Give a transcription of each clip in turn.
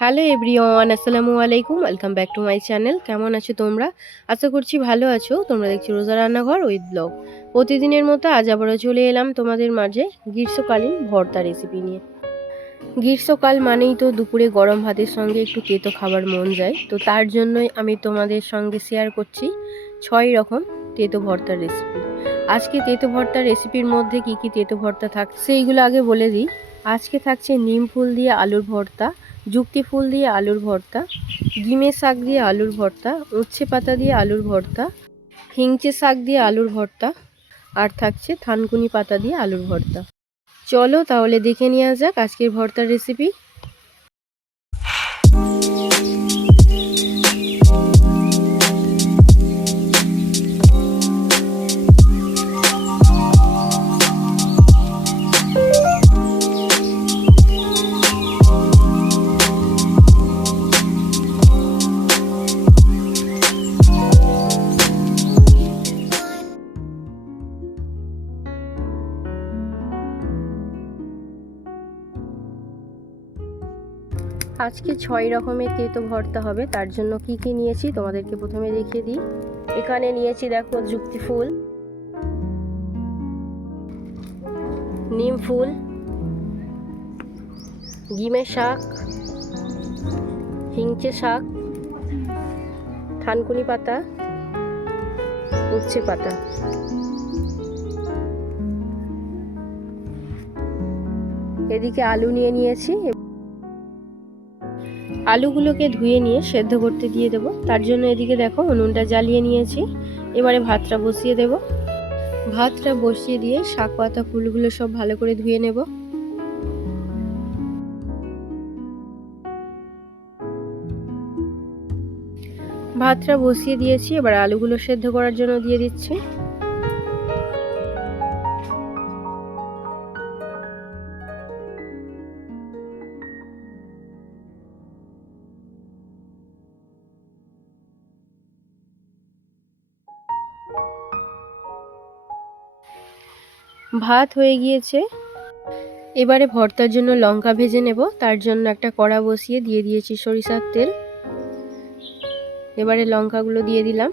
Hello everyone, আসসালামু আলাইকুম। Welcome back to my channel. কেমন আছো তোমরা? আশা করছি ভালো আছো। তোমরা দেখছো রোজা রান্নাঘর উইথ ব্লগ। প্রতিদিনের মতো আজ আবারও চলে এলাম তোমাদের মাঝে গ্রীষ্মকালীন ভর্তা রেসিপি নিয়ে। গ্রীষ্মকাল মানেই তো দুপুরে গরম ভাতের সঙ্গে একটু তেতো খাবার মন যায়, তো তার জন্যই আমি তোমাদের সঙ্গে শেয়ার করছি 6 রকম তেতো ভর্তার রেসিপি। আজকে তেতো ভর্তার রেসিপির মধ্যে কি কি তেতো ভর্তা থাকছে সেইগুলো আগে বলে দিই। আজকে থাকছে নিম ফুল দিয়ে আলুর ভর্তা, যুক্তি ফুল দিয়ে আলুর ভর্তা, ডিমের শাক দিয়ে আলুর ভর্তা, উচ্ছে পাতা দিয়ে আলুর ভর্তা, হিংচে শাক দিয়ে আলুর ভর্তা, আর থাকছে থানকুনি পাতা দিয়ে আলুর ভর্তা। চলো তাহলে দেখে নেওয়া যাক আজকের ভর্তার রেসিপি। আজকে 6 রকমের তেতো ভর্তা হবে, তার জন্য কি কি নিয়েছি তোমাদেরকে প্রথমে দেখিয়ে দিই। এখানে নিয়েছি দেখো যুক্তি ফুল, নিম ফুল, ডিমের শাক, হিংচে শাক, থানকুনি পাতা, উচ্ছে পাতা। এদিকে আলু নিয়ে নিয়েছি, আলুগুলোকে ধুয়ে নিয়ে সেদ্ধ করতে দিয়ে দেবো। তার জন্য এদিকে দেখো উনুনটা জ্বালিয়ে নিয়েছি। এবারে ভাতটা বসিয়ে দেব। ভাতটা বসিয়ে দিয়ে শাক পাতা ফুলগুলো সব ভালো করে ধুয়ে নেব। ভাতটা বসিয়ে দিয়েছি, এবার আলুগুলো সেদ্ধ করার জন্য দিয়ে দিচ্ছি। ভাত হয়ে গিয়েছে। এবারে ভর্তার জন্য লঙ্কা ভেজে নেব। তার জন্য একটা কড়া বসিয়ে দিয়ে দিয়েছি সরিষার তেল। এবারে লঙ্কাগুলো দিয়ে দিলাম।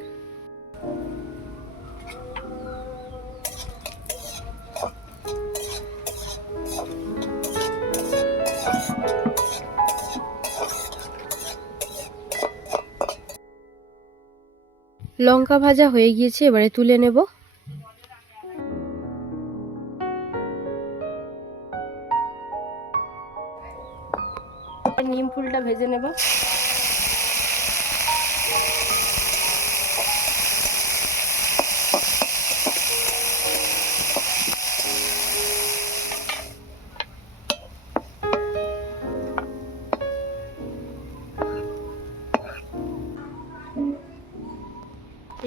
লঙ্কা ভাজা হয়ে গিয়েছে, এবারে তুলে নেব। নিম ফুলটা ভেজে নেব।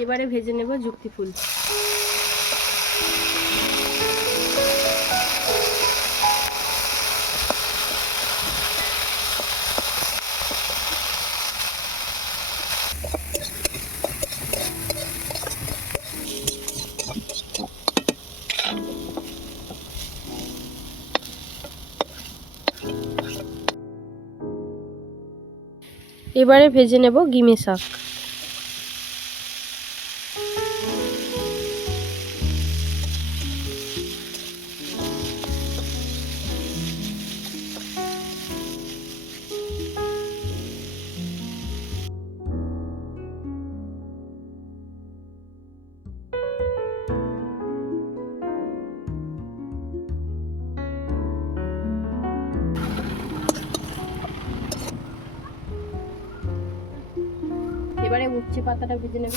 এবারে ভেজে নেব যুক্তি ফুল। এবারে ভেজে নেব ডিমের শাক। এবারে উচ্ছে পাতাটা ভেজে নেব।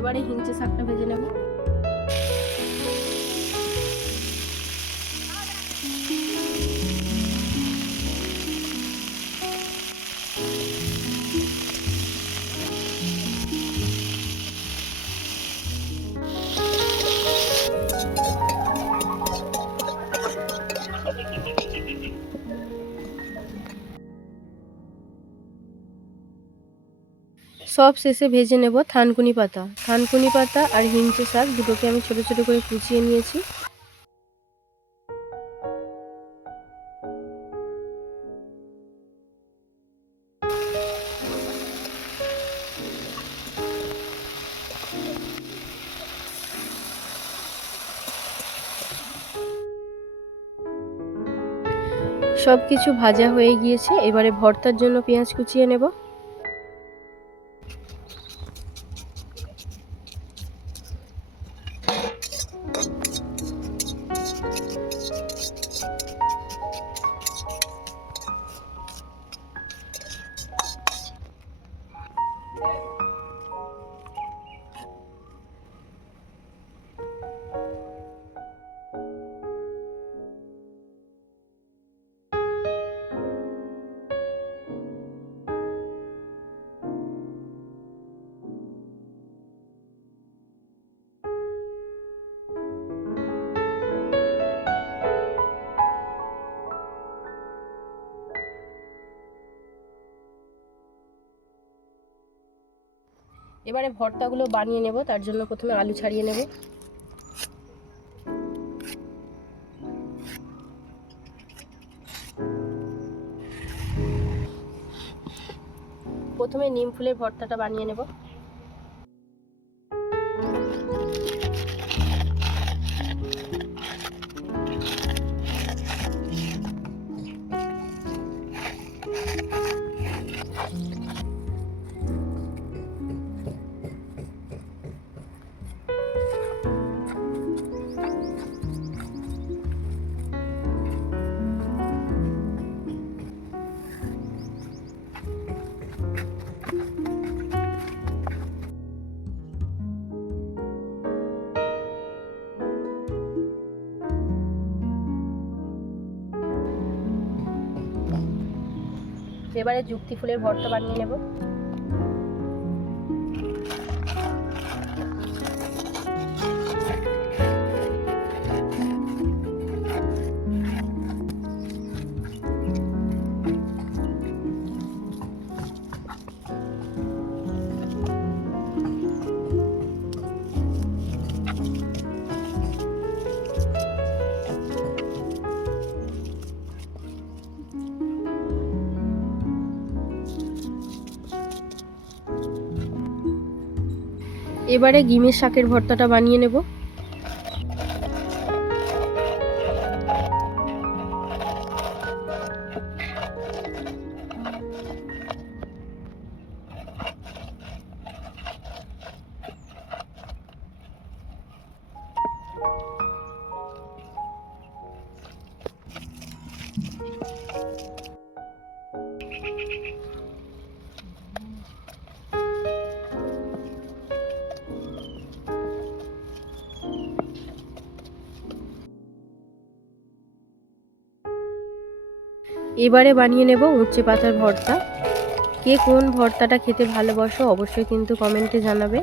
এবারে হিংচে শাকটা ভেজে নেব। সব শেষে ভেজে নেব থানকুনি পাতা। থানকুনি পাতা আর হিংচে শাক দুটোকে আমি ছোট ছোট করে কুচিয়ে নিয়েছি। সব কিছু ভাজা হয়ে গিয়েছে, এবারে ভর্তার জন্য পেঁয়াজ কুচিয়ে নেব। এবারে ভর্তাগুলো বানিয়ে নেব, তার জন্য প্রথমে আলু ছাড়িয়ে নেব। প্রথমে নিম ফুলের ভর্তাটা বানিয়ে নেব। এবারে যুক্তি ফুলের ভর্তা বানিয়ে নেব। এবারে গিমের শাকের ভর্তাটা বানিয়ে নেব। এবারে বানিয়ে নেব উচ্ছে পাতার ভর্তা। কে কোন ভর্তাটা খেতে ভালোবাসো অবশ্যই কিন্তু কমেন্টে জানাবে।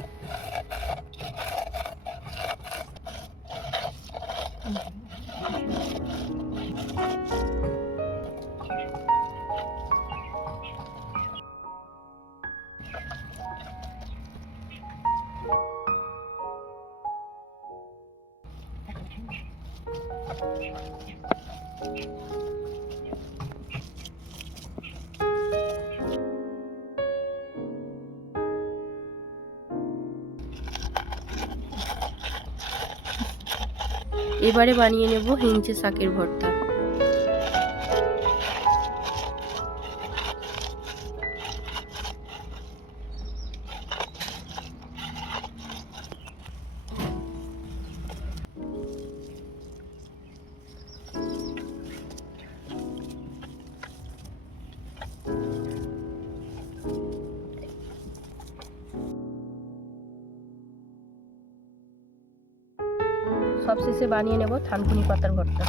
এবারে বানিয়ে নেব হিংচে শাকের ভর্তা। সবশেষে বানিয়ে নেব থানকুনি পাতার ভর্তা।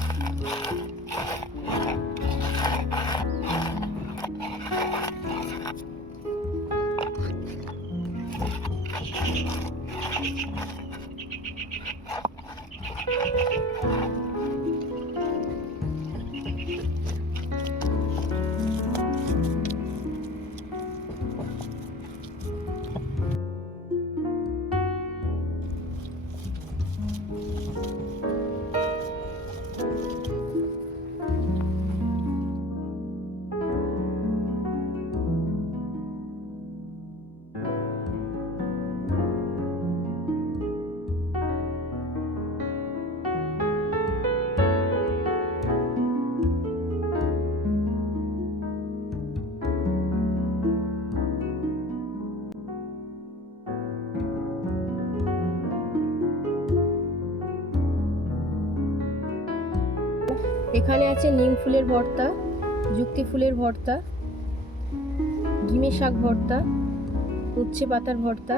এখানে আছে নিম ফুলের ভর্তা, যুক্তি ফুলের ভর্তা, ডিমের শাক ভর্তা, উচ্ছে পাতার ভর্তা,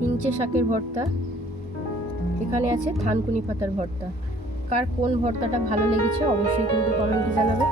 হিংচে শাকের ভর্তা, এখানে আছে থানকুনি পাতার ভর্তা। কার কোন ভর্তাটা ভালো লেগেছে অবশ্যই কিন্তু কমেন্টে জানাবে।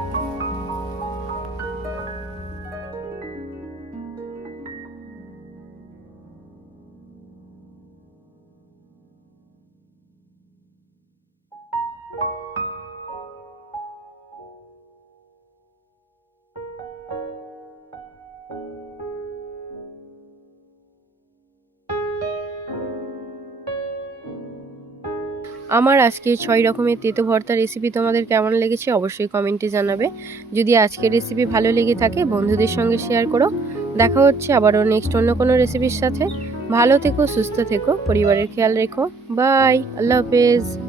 আমার আজকে 6 রকমের তেতো ভর্তা রেসিপি তোমাদের কেমন লেগেছে অবশ্যই কমেন্টে জানাবে। যদি আজকের রেসিপি ভালো লেগে থাকে বন্ধুদের সঙ্গে শেয়ার করো। দেখা হচ্ছে আবারও নেক্সট অন্য কোনো রেসিপির সাথে। ভালো থেকো, সুস্থ থেকো, পরিবারের খেয়াল রেখো। বাই, আল্লাহ হাফেজ।